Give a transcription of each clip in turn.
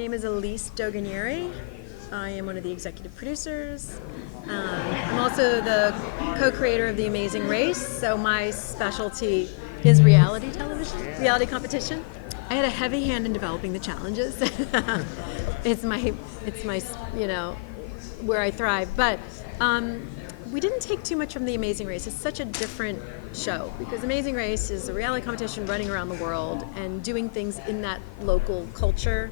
name is Elise Doganieri. I am one of the executive producers. I'm also the co-creator of The Amazing Race, so my specialty is reality television, reality competition. I had a heavy hand in developing the challenges. it's my, where I thrive. But we didn't take too much from The Amazing Race. It's such a different show because Amazing Race is a reality competition running around the world and doing things in that local culture,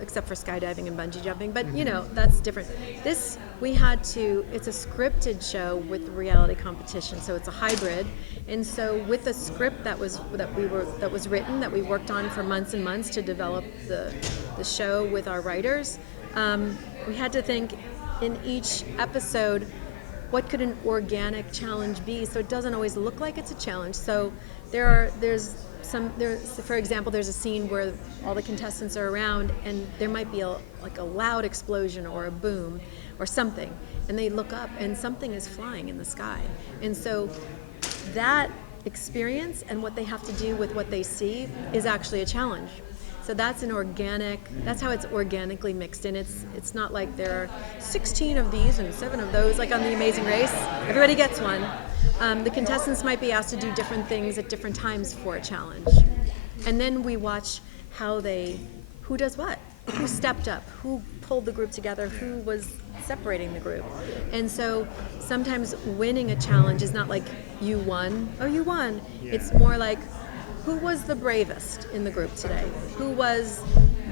except for skydiving and bungee jumping, but that's different. This, it's a scripted show with reality competition, so it's a hybrid. And so with a script that was written, that we worked on for months and months to develop the show with our writers, we had to think in each episode, what could an organic challenge be? So it doesn't always look like it's a challenge. So for example, there's a scene where all the contestants are around and there might be a loud explosion or a boom or something, and they look up and something is flying in the sky. And so that experience and what they have to do with what they see is actually a challenge. So that's how it's organically mixed in. It's not like there are 16 of these and 7 of those, like on The Amazing Race. Everybody gets one. The contestants might be asked to do different things at different times for a challenge. And then we watch who does what, who stepped up, who pulled the group together, who was separating the group. And so sometimes winning a challenge is not like you won, you won. Yeah. It's more like, who was the bravest in the group today? Who was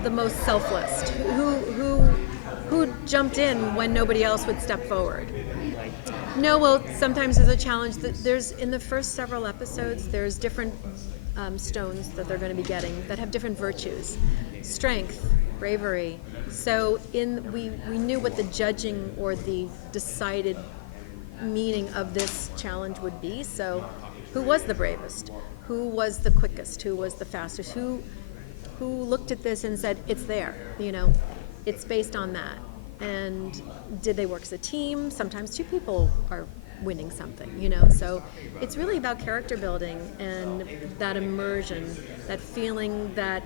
the most selfless? Who jumped in when nobody else would step forward? No, well, sometimes there's a challenge. There's in the first several episodes, there's different stones that they're going to be getting that have different virtues, strength, bravery. So we knew what the judging or the decided meaning of this challenge would be. So, who was the bravest? Who was the quickest? Who was the fastest? Who looked at this and said, it's there, it's based on that. And did they work as a team? Sometimes 2 people are winning something, So it's really about character building and that immersion, that feeling that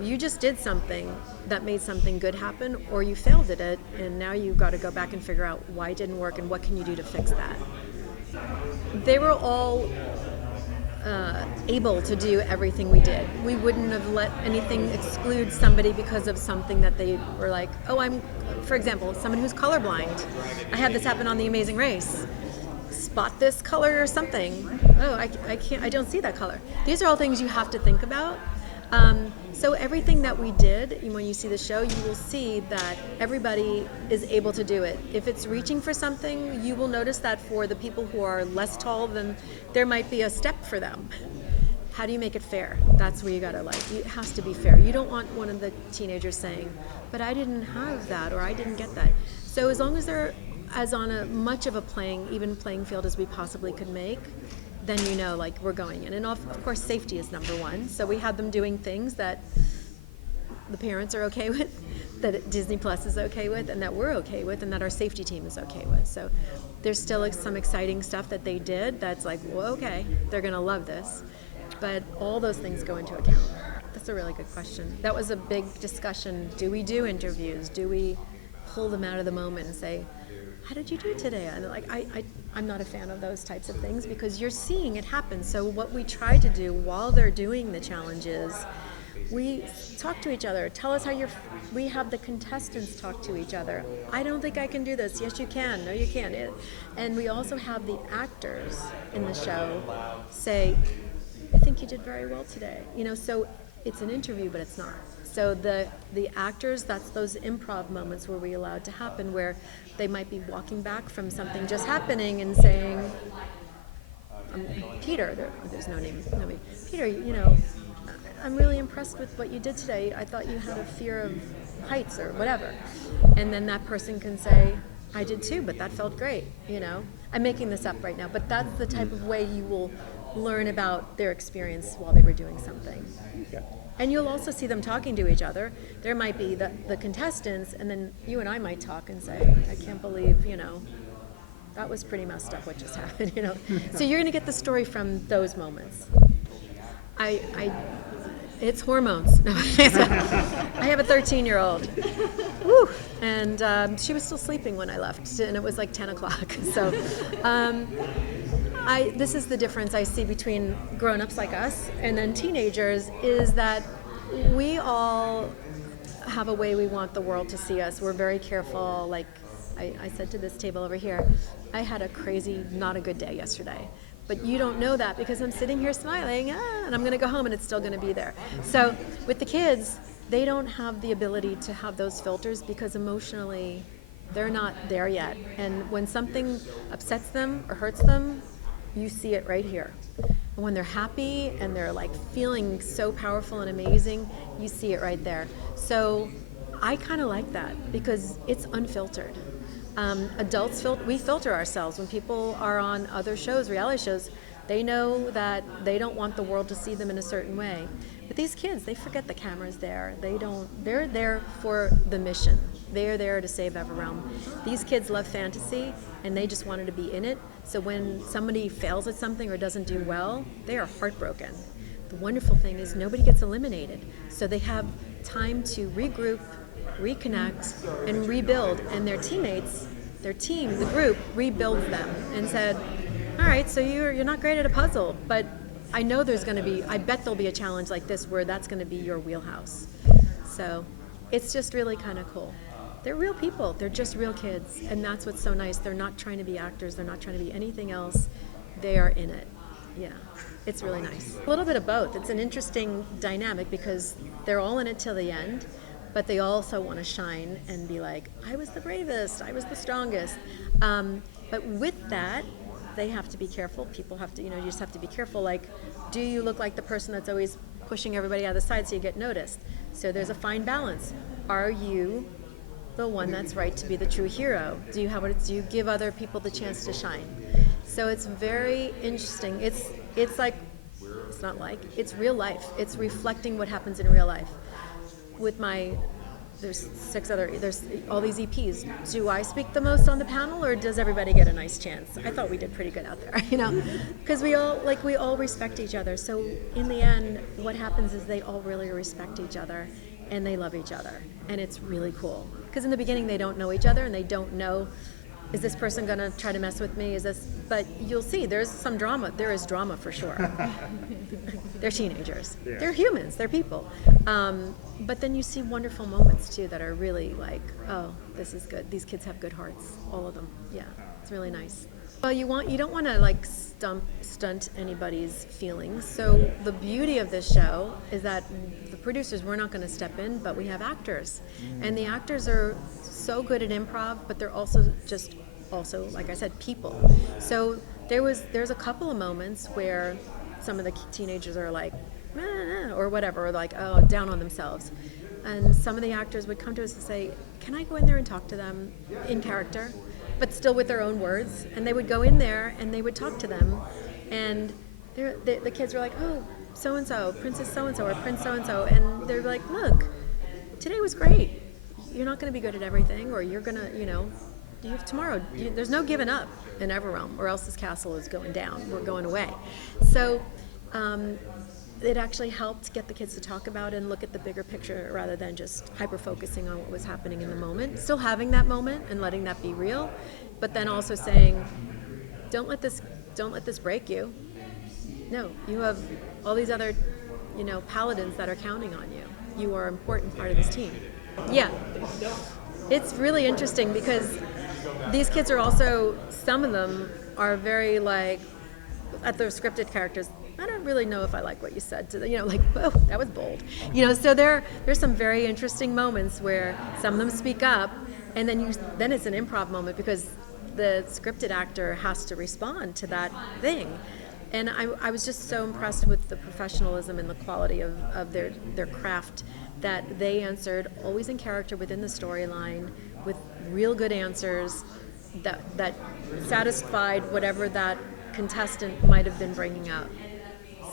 you just did something that made something good happen, or you failed at it, and now you've got to go back and figure out why it didn't work and what can you do to fix that. They were all able to do everything we did. We wouldn't have let anything exclude somebody because of something that they were like, for example, someone who's colorblind. I had this happen on The Amazing Race. Spot this color or something. I don't see that color. These are all things you have to think about. So everything that we did, when you see the show, you will see that everybody is able to do it. If it's reaching for something, you will notice that for the people who are less tall, then there might be a step for them. How do you make it fair? That's where you gotta it has to be fair. You don't want one of the teenagers saying, but I didn't have that, or I didn't get that. So as long as they're as on a much of a even playing field as we possibly could make, then we're going in. And of course, safety is number one. So we had them doing things that the parents are okay with, that Disney Plus is okay with, and that we're okay with, and that our safety team is okay with. So there's still some exciting stuff that they did that's like, well, okay, they're going to love this. But all those things go into account. That's a really good question. That was a big discussion. Do we do interviews? Do we pull them out of the moment and say, how did you do today? And I'm not a fan of those types of things because you're seeing it happen. So what we try to do while they're doing the challenges, we talk to each other. Tell us how we have the contestants talk to each other. I don't think I can do this. Yes, you can. No, you can't. And we also have the actors in the show say, I think you did very well today. So it's an interview, but it's not. So the actors, that's those improv moments where we allowed to happen, where they might be walking back from something just happening and saying, Peter, there's no name, Peter, I'm really impressed with what you did today. I thought you had a fear of heights or whatever. And then that person can say, I did too, but that felt great, I'm making this up right now, but that's the type of way you will learn about their experience while they were doing something. Okay. And you'll also see them talking to each other. There might be the contestants, and then you and I might talk and say, I can't believe, that was pretty messed up what just happened, So you're going to get the story from those moments. It's hormones. No, I have a 13-year-old. Woo! And she was still sleeping when I left, and it was like 10 o'clock. So this is the difference I see between grown-ups like us and then teenagers, is that we all have a way we want the world to see us. We're very careful. Like I said to this table over here, I had a crazy, not a good day yesterday. But you don't know that because I'm sitting here smiling, and I'm going to go home and it's still going to be there. So with the kids, they don't have the ability to have those filters because emotionally they're not there yet. And when something upsets them or hurts them, you see it right here. And when they're happy and they're like feeling so powerful and amazing, you see it right there. So I kind of like that because it's unfiltered. Adults, we filter ourselves. When people are on other shows, reality shows, they know that they don't want the world to see them in a certain way. But these kids, they forget the camera's there. They're there for the mission. They're there to save Everealm. These kids love fantasy, and they just wanted to be in it. So when somebody fails at something or doesn't do well, they are heartbroken. The wonderful thing is nobody gets eliminated. So they have time to regroup, reconnect, and rebuild. And their teammates, their team, the group, rebuilds them and said, all right, so you're not great at a puzzle, but I know I bet there'll be a challenge like this where that's going to be your wheelhouse. So it's just really kind of cool. They're real people. They're just real kids. And that's what's so nice. They're not trying to be actors. They're not trying to be anything else. They are in it. Yeah, it's really nice. A little bit of both. It's an interesting dynamic because they're all in it till the end, but they also want to shine and be like, I was the bravest, I was the strongest. But with that, they have to be careful. People have to, you just have to be careful. Like, do you look like the person that's always pushing everybody out of the side so you get noticed? So there's a fine balance. Are you the one that's right to be the true hero? Do you give other people the chance to shine? So it's very interesting. It's real life. It's reflecting what happens in real life. With there's all these EPs. Do I speak the most on the panel, or does everybody get a nice chance? I thought we did pretty good out there, because we all respect each other. So in the end, what happens is they all really respect each other, and they love each other, and it's really cool. Because in the beginning, they don't know each other, and they don't know, is this person going to try to mess with me? But you'll see, there's some drama. There is drama for sure. They're teenagers. Yeah. They're humans. They're people. But then you see wonderful moments too that are really like, oh, this is good. These kids have good hearts, all of them. Yeah, it's really nice. Well, you don't want to like stunt anybody's feelings. So the beauty of this show is that the producers, we're not going to step in, but we have actors, and the actors are so good at improv, but they're also like I said, people. So there's a couple of moments where some of the teenagers are like, or whatever, or like, oh, down on themselves. And some of the actors would come to us and say, can I go in there and talk to them in character, but still with their own words? And they would go in there and they would talk to them. And the kids were like, oh, so-and-so, Princess so-and-so, or Prince so-and-so. And they're like, look, today was great. You're not going to be good at everything, or you're going to, tomorrow, there's no giving up in Everealm, or else this castle is going down. We're going away. So it actually helped get the kids to talk about and look at the bigger picture rather than just hyper-focusing on what was happening in the moment. Still having that moment and letting that be real, but then also saying, don't let this break you. No, you have all these other, paladins that are counting on you. You are an important part of this team. Yeah. It's really interesting because these kids are also, some of them are very like, at the scripted characters, I don't really know if I like what you said to them, like, oh, that was bold. So there's some very interesting moments where some of them speak up, and then it's an improv moment because the scripted actor has to respond to that thing. And I was just so impressed with the professionalism and the quality of their craft, that they answered always in character within the storyline with real good answers that satisfied whatever that contestant might have been bringing up.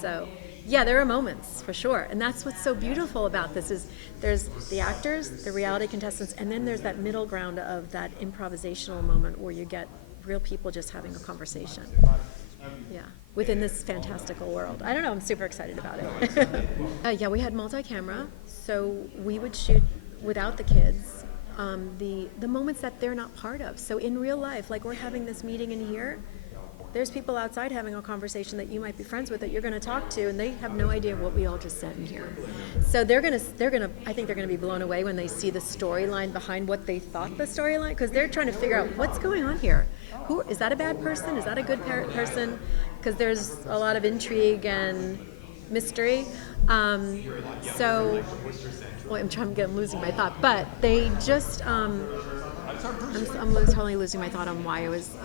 So yeah, there are moments for sure, and that's what's so beautiful about this is there's the actors, the reality contestants, and then there's that middle ground of that improvisational moment where you get real people just having a conversation. Yeah, within this fantastical world. I don't know, I'm super excited about it. Yeah, we had multi-camera, so we would shoot without the kids, the moments that they're not part of. So in real life, like we're having this meeting in here, there's people outside having a conversation that you might be friends with that you're going to talk to, and they have no idea what we all just said in here. So I think they're gonna be blown away when they see the storyline behind what they thought the storyline, because they're trying to figure out what's going on here. Who is that? A bad person? Is that a good person? Because there's a lot of intrigue and mystery. So, well, I'm losing my thought, but they just. I'm totally losing my thought on why it was.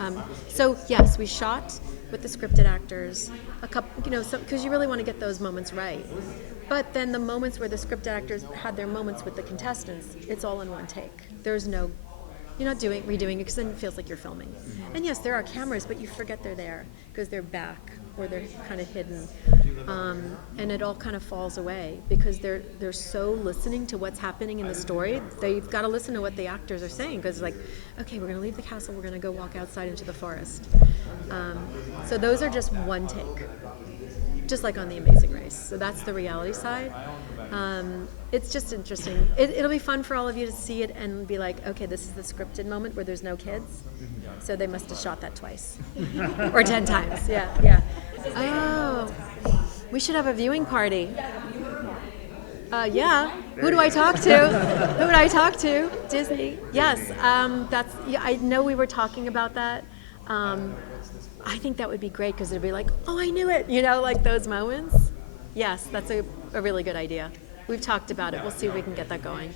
So yes, we shot with the scripted actors a couple, because you really want to get those moments right. But then the moments where the script actors had their moments with the contestants, it's all in one take. You're not redoing it, because then it feels like you're filming. And yes, there are cameras, but you forget they're there because they're back or they're kind of hidden, and it all kind of falls away because they're so listening to what's happening in the story. They've got to listen to what the actors are saying, because like, okay, we're going to leave the castle, we're going to go walk outside into the forest. So those are just one take, just like on The Amazing Race. So that's the reality side. It's just interesting. It'll be fun for all of you to see it and be like, okay, this is the scripted moment where there's no kids. So they must have shot that twice or 10 times. Yeah. Oh, we should have a viewing party. Yeah. Who do I talk to? Who would I talk to? Disney. Yes. I know we were talking about that. I think that would be great, because it'd be like, oh, I knew it. Like those moments. Yes, that's a really good idea. We've talked about it. We'll see if we can get that going.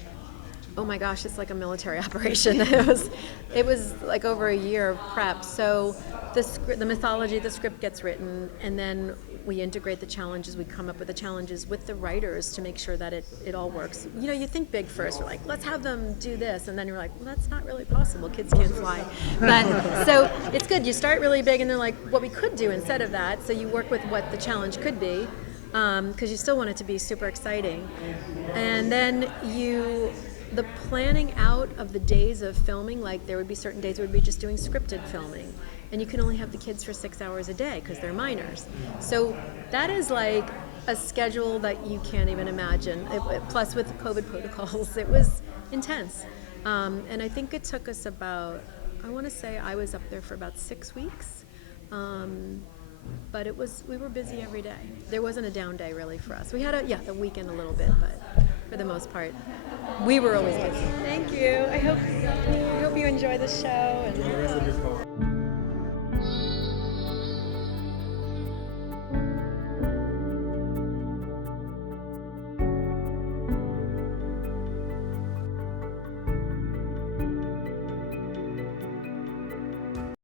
Oh my gosh, it's like a military operation. It was like over a year of prep. So the mythology, the script gets written, and then we integrate the challenges. We come up with the challenges with the writers to make sure that it all works. You think big first. We're like, let's have them do this, and then you're like, well, that's not really possible. Kids can't fly. But so it's good. You start really big, and then like, what we could do instead of that. So you work with what the challenge could be, because you still want it to be super exciting, and then the planning out of the days of filming, like there would be certain days where we'd be just doing scripted filming, and you can only have the kids for 6 hours a day because they're minors. So that is like a schedule that you can't even imagine. Plus with COVID protocols, it was intense. And I think it took us about, I want to say I was up there for about 6 weeks. But we were busy every day. There wasn't a down day really for us. We had the weekend a little bit, but for the most part, we were always busy. Thank you. I hope you enjoy the show. And